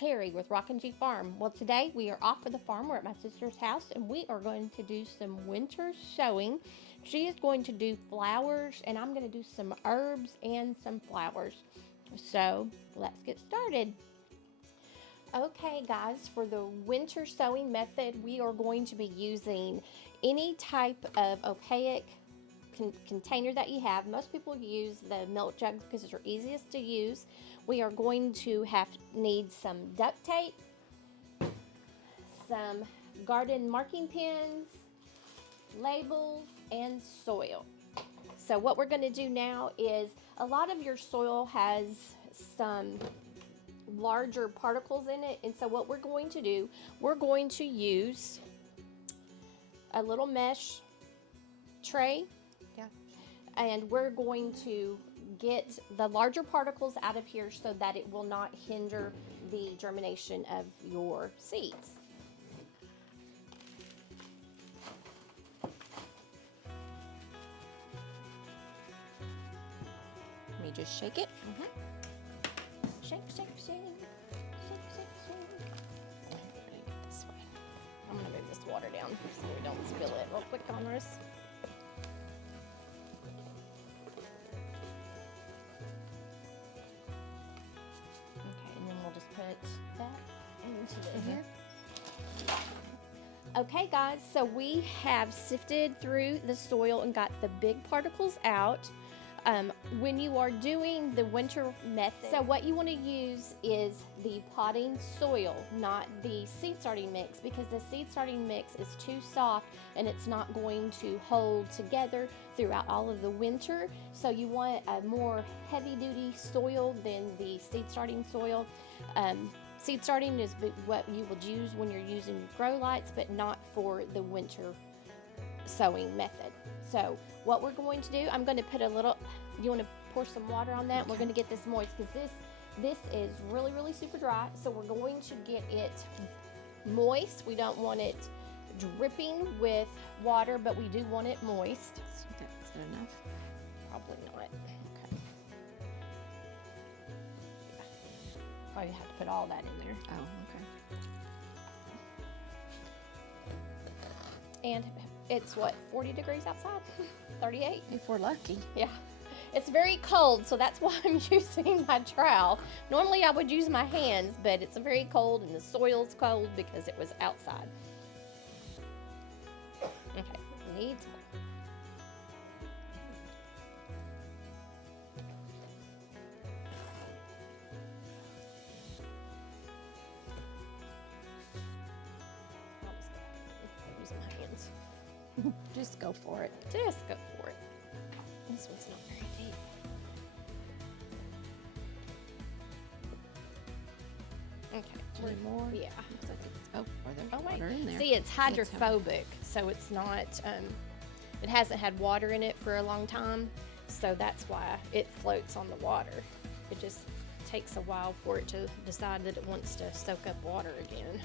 Terry with Rock and G Farm. Well, today we are off of the farm. We're at my sister's house and we are going to do some winter sowing. She is going to do flowers and I'm going to do some herbs and some flowers. So let's get started. Okay guys, for the winter sowing method, we are going to be using any type of opaque container that you have. Most people use the milk jugs because they're easiest to use. We are going to need some duct tape, some garden marking pens, labels, and soil. So what we're going to do now is, a lot of your soil has some larger particles in it, and so what we're going to do, we're going to use a little mesh tray, and we're going to get the larger particles out of here so that it will not hinder the germination of your seeds. Let me just shake it. Shake, shake, shake, shake, shake, shake. I'm gonna get this way. I'm gonna move this water down so we don't spill it real quick on us. Okay, and then we'll just put that into this here. Okay guys, so we have sifted through the soil and got the big particles out. When you are doing the winter method, so what you want to use is the potting soil, not the seed starting mix, because the seed starting mix is too soft and it's not going to hold together throughout all of the winter. So you want a more heavy duty soil than the seed starting soil. Seed starting is what you would use when you're using grow lights, but not for the winter sowing method. So what we're going to do, I'm going to put a little, you want to pour some water on that? Okay. We're going to get this moist because this is really, really super dry. So we're going to get it moist. We don't want it dripping with water, but we do want it moist. Is that enough? Probably not. Okay. Probably have to put all that in there. Oh, okay. And it's what, 40 degrees outside? 38? If we're lucky. Yeah. It's very cold, so that's why I'm using my trowel. Normally I would use my hands, but it's very cold and the soil's cold because it was outside. Okay, needs more. I'll just use my hands. Just go for it. Just go for it. This one's not very deep. Okay. Any more? Yeah. Looks like it's, oh, there's Oh wait. water in there. See, it's hydrophobic, so it's not. It hasn't had water in it for a long time, so that's why it floats on the water. It just takes a while for it to decide that it wants to soak up water again.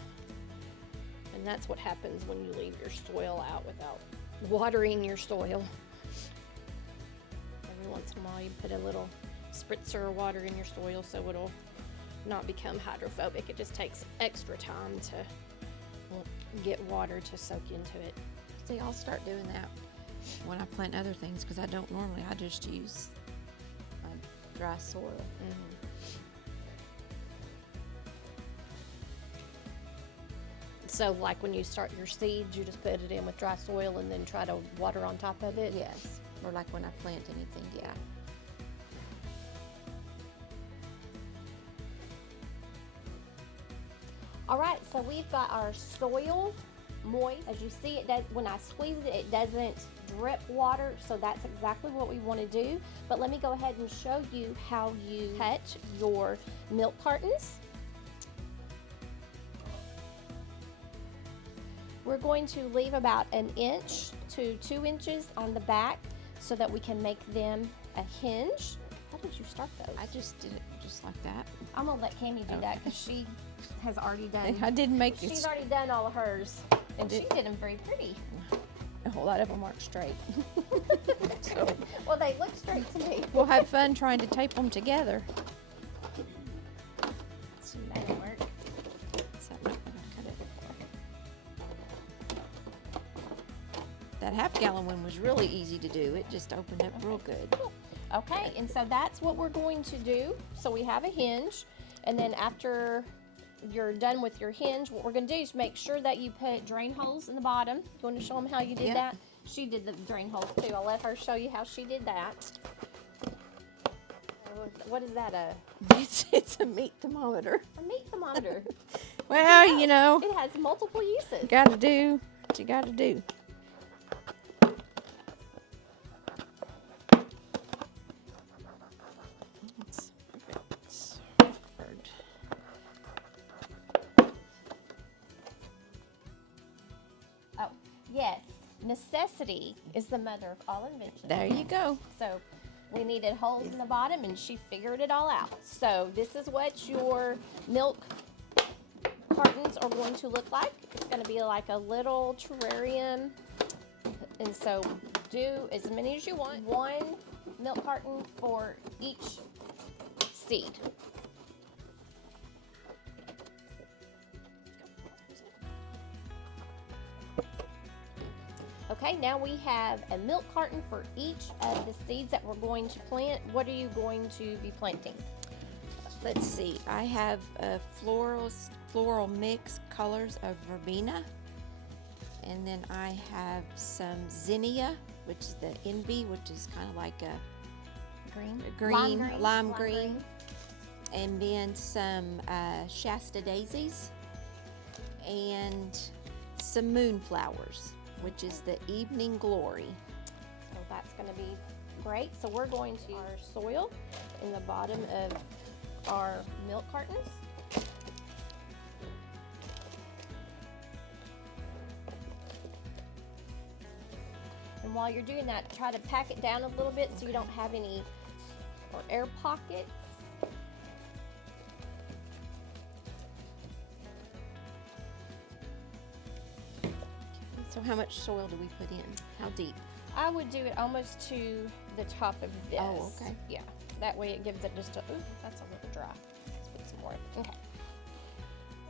And that's what happens when you leave your soil out without watering your soil. Every once in a while you put a little spritzer of water in your soil so it'll not become hydrophobic. It just takes extra time to get water to soak into it. See, I'll start doing that when I plant other things because I don't normally. I just use dry soil. So like when you start your seeds, you just put it in with dry soil and then try to water on top of it? Yes, or like when I plant anything, yeah. All right, so we've got our soil moist. As you see, it does, when I squeeze it, it doesn't drip water, so that's exactly what we want to do. But let me go ahead and show you how you cut your milk cartons. We're going to leave about 1 inch to 2 inches on the back so that we can make them a hinge. How did you start those? I just did it just like that. I'm gonna let Cammie do that because she has already done. I didn't make it. She's already done all of hers, and she did them very pretty. A whole lot of them aren't straight. So Well, they look straight to me. we'll have fun trying to tape them together. See, that'll work. half-gallon one was really easy to do. It just opened up real good. Cool. Okay, and so that's what we're going to do. So we have a hinge, and then after you're done with your hinge, what we're going to do is make sure that you put drain holes in the bottom. You want to show them how you did that? She did the drain holes too. I'll let her show you how she did that. What is that? It's a meat thermometer. A meat thermometer. Well, you know, it has multiple uses. you gotta do what you gotta do. That's perfect. Oh, yes. Necessity is the mother of all invention. There you go. So we needed holes in the bottom, and she figured it all out. So this is what your milk cartons are going to look like. It's going to be like a little terrarium. And so do as many as you want. 1 milk carton for each seed. Okay, now we have a milk carton for each of the seeds that we're going to plant. What are you going to be planting? Let's see. I have a floral mix colors of verbena, and then I have some zinnia, which is the envy, which is kind of like a lime green, and then some Shasta daisies, and some moonflowers, which is the evening glory. So that's going to be great. So we're going to our soil in the bottom of our milk cartons. And while you're doing that, try to pack it down a little bit so you don't have any air pockets. So how much soil do we put in? How deep? I would do it almost to the top of this. Oh, okay. Yeah. That way it gives it just a, ooh, that's a little dry. Let's put some more. Okay.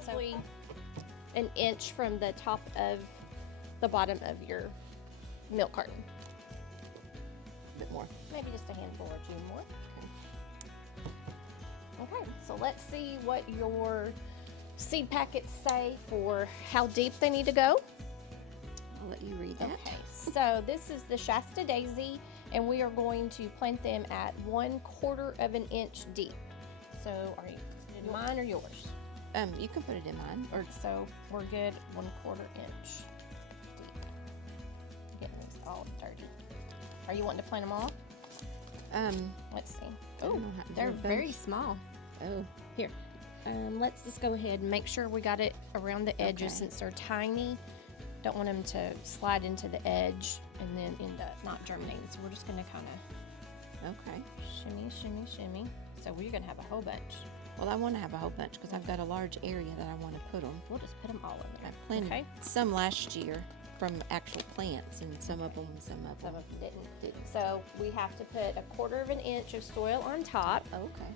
So an inch from the top of the bottom of your milk carton. A bit more. Maybe just a handful or 2 more. Okay, so let's see what your seed packets say for how deep they need to go. I'll let you read that. Okay, so this is the Shasta daisy, and we are going to plant them at 1/4 of an inch deep. So are you in mine or yours? You can put it in mine. Or so we're good 1/4 inch deep. Getting these all dirty. Are you wanting to plant them all? Let's see. Oh, they're very small. Oh, Here. Let's just go ahead and make sure we got it around the edges since they're tiny. Don't want them to slide into the edge and then end up not germinating. So we're just going to kind of shimmy, shimmy, shimmy. So we're going to have a whole bunch. Well, I want to have a whole bunch because I've got a large area that I want to put them. We'll just put them all in there. I planted some last year from actual plants, and some of them didn't. So we have to put 1/4 of an inch of soil on top. Okay.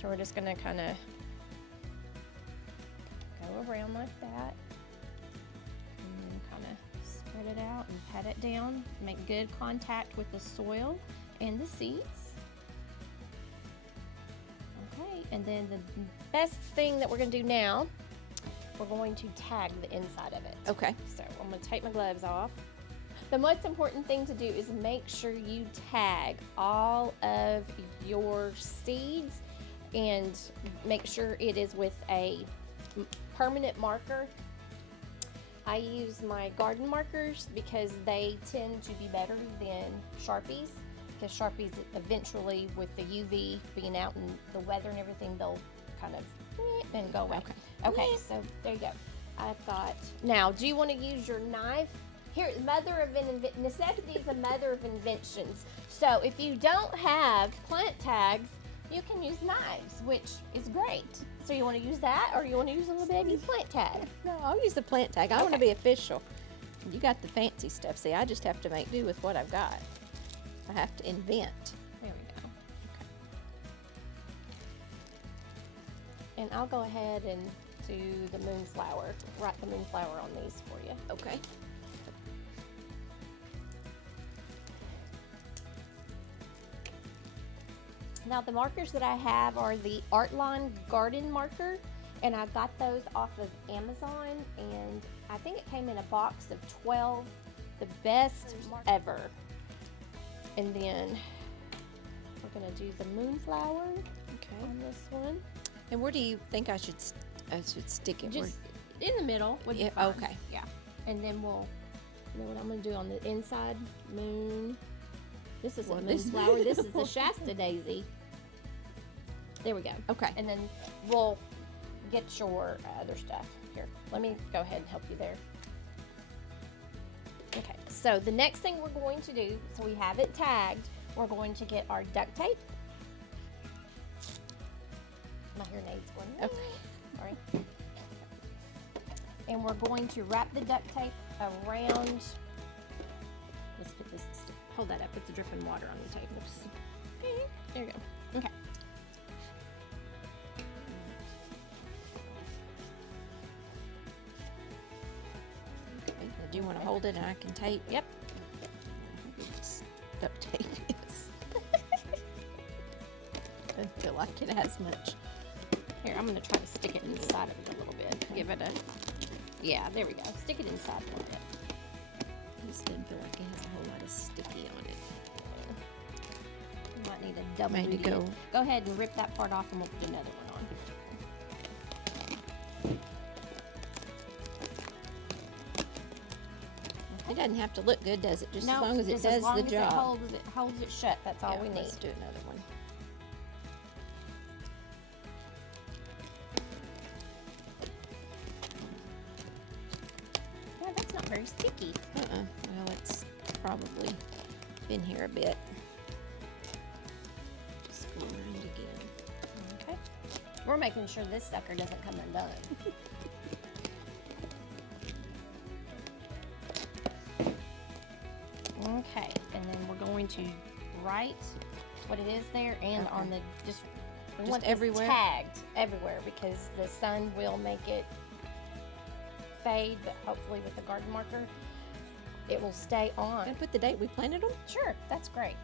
So we're just going to kind of go around like that. And then kind of spread it out and pat it down. Make good contact with the soil and the seeds. Okay, and then the best thing that we're going to do now, we're going to tag the inside of it. Okay. So I'm going to take my gloves off. The most important thing to do is make sure you tag all of your seeds and make sure it is with a permanent marker. I use my garden markers because they tend to be better than Sharpies, because Sharpies eventually, with the UV being out and the weather and everything, they'll kind of and go away. Okay, so there you go. I've got, now do you want to use your knife? Here, necessity is the mother of inventions. So if you don't have plant tags, you can use knives, which is great. So you want to use that, or you want to use a little baby plant tag? No, I'll use the plant tag. I want to be official. You got the fancy stuff. See, I just have to make do with what I've got. I have to invent. There we go. Okay. And I'll go ahead and do the moonflower. Write the moonflower on these for you. Okay. Now the markers that I have are the Artline Garden marker, and I got those off of Amazon, and I think it came in a box of 12, the best ever. And then we're gonna do the moonflower on this one. And where do you think I should stick it? Just in the middle would be Yeah, fine. okay. Yeah. And then you know what I'm gonna do on the inside, moon. This is a moonflower. This is the Shasta daisy. There we go. Okay. And then we'll get your other stuff. Here, let me go ahead and help you there. Okay, so the next thing we're going to do, so we have it tagged, we're going to get our duct tape. My hair needs one. Okay. All right. And we're going to wrap the duct tape around. Let's put this, hold that up, it's dripping water on the tape. Okay, there you go. Okay. Do you want to hold it and I can tape? Yep. Duct tape is. I don't feel like it has much. Here, I'm going to try to stick it inside of it a little bit. Give it a, yeah, there we go. Stick it inside a little bit. This doesn't feel like it has a whole lot of sticky on it. You might need a double Ready to duty. go. Go ahead and rip that part off and we'll put another one on. It doesn't have to look good, does it? Just No, as long as it just does as long the as job. It holds it shut. That's all Yeah, we need. Let's do another one. Yeah, that's not very sticky. Well, it's probably been here a bit. Just go around again. Okay. We're making sure this sucker doesn't come undone. Okay, and then we're going to write what it is there and on the we want this everywhere? tagged everywhere because the sun will make it fade, but hopefully with the garden marker it will stay on. Gonna put the date we planted them? Sure, that's great.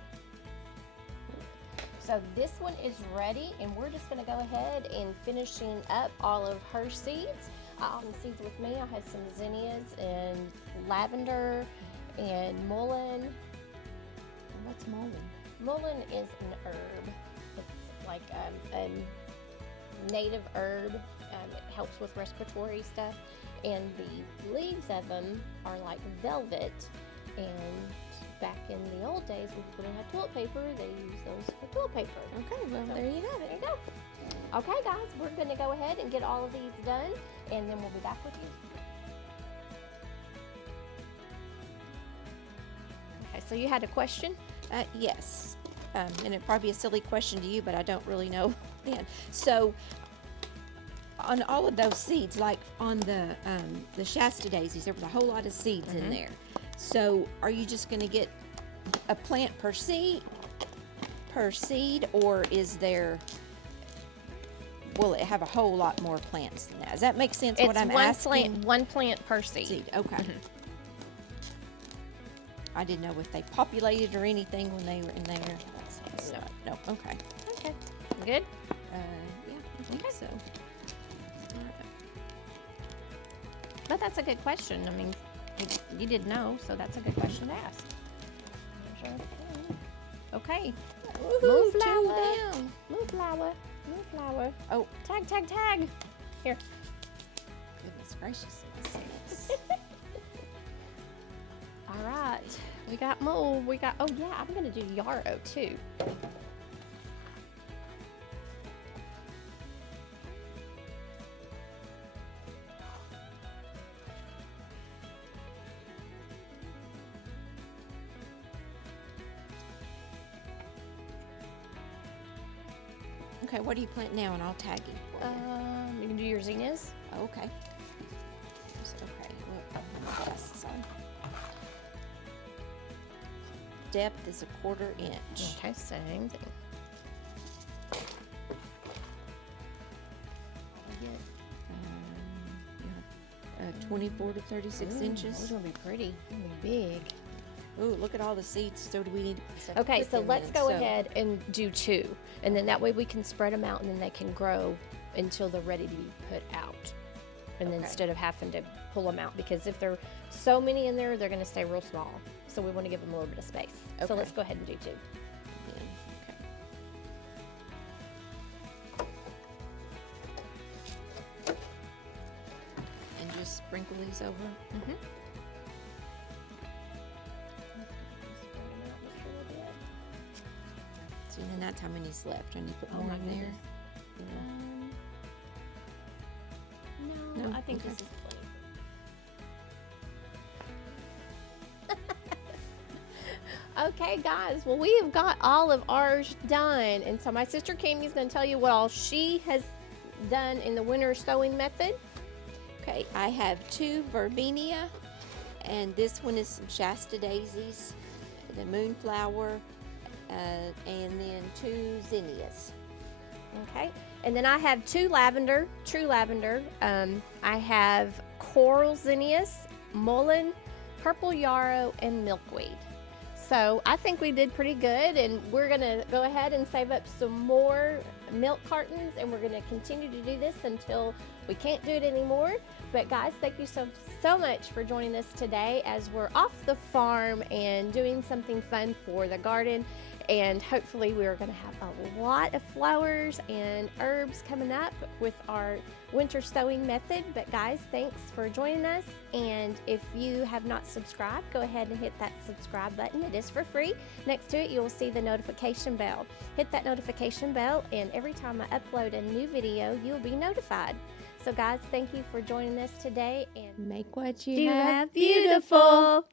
So this one is ready, and we're just gonna go ahead and finishing up all of her seeds. I have some seeds with me. I have some zinnias and lavender and mullein. What's mullein? Mullein is an herb. It's like a native herb. It helps with respiratory stuff. And the leaves of them are like velvet. And back in the old days, when people didn't have toilet paper, they used those for toilet paper. Okay, well, So, there you have There it. you go. Okay, guys, we're going to go ahead and get all of these done, and then we'll be back with you. Okay, so you had a question? Yes. And it'd probably be a silly question to you, but I don't really know then. So, on all of those seeds, like on the Shasta daisies, there was a whole lot of seeds in there. So, are you just going to get a plant per seed, or is there? Will it have a whole lot more plants than that? Does that make sense? What I'm asking? One plant per seed. Okay. I didn't know if they populated or anything when they were in there. So, no. Okay. Okay. Good? Yeah, I think so. But that's a good question. I mean, you did know, so that's a good question to ask. Okay. Woohoo, Moonflower. two down. Moonflower. Moonflower. Oh, Tag, tag, tag. Here. goodness gracious. All right. We got mole. We got, oh yeah, I'm going to do yarrow too. Okay, what do you plant now? And I'll tag you. You can do your zinnias. Oh, okay. Okay. Well, I have my glasses on. Depth is 1/4 inch. Okay, same thing. Yeah, 24 to 36 inches. Those will be pretty. They'll be big. Ooh, look at all the seeds. So do we need to Okay, put so them let's in? go ahead and do 2. And then that way we can spread them out and then they can grow until they're ready to be put out. And then Okay. instead of having to pull them out, because if there are so many in there, they're going to stay real small. So we want to give them a little bit of space. So Okay. let's go ahead and do 2. Okay. And just sprinkle these over. Mm-hmm. So then that's how many's left. I need to put Oh more my in there. goodness. No, No? I think Okay. this is plenty. Okay, guys. Well, we have got all of ours done, and so my sister Cammie's going to tell you what all she has done in the winter sowing method. Okay, I have 2 verbena, and this one is some Shasta daisies, the moonflower, and then 2 zinnias. Okay, and then I have 2 lavender, true lavender. I have coral zinnias, mullein, purple yarrow, and milkweed. So I think we did pretty good, and we're gonna go ahead and save up some more milk cartons, and we're gonna continue to do this until we can't do it anymore. But guys, thank you so much for joining us today as we're off the farm and doing something fun for the garden. And hopefully we're going to have a lot of flowers and herbs coming up with our winter sowing method. But guys, thanks for joining us. And if you have not subscribed, go ahead and hit that subscribe button. It is for free. Next to it, you'll see the notification bell. Hit that notification bell, and every time I upload a new video, you'll be notified. So guys, thank you for joining us today, and Make what you have beautiful.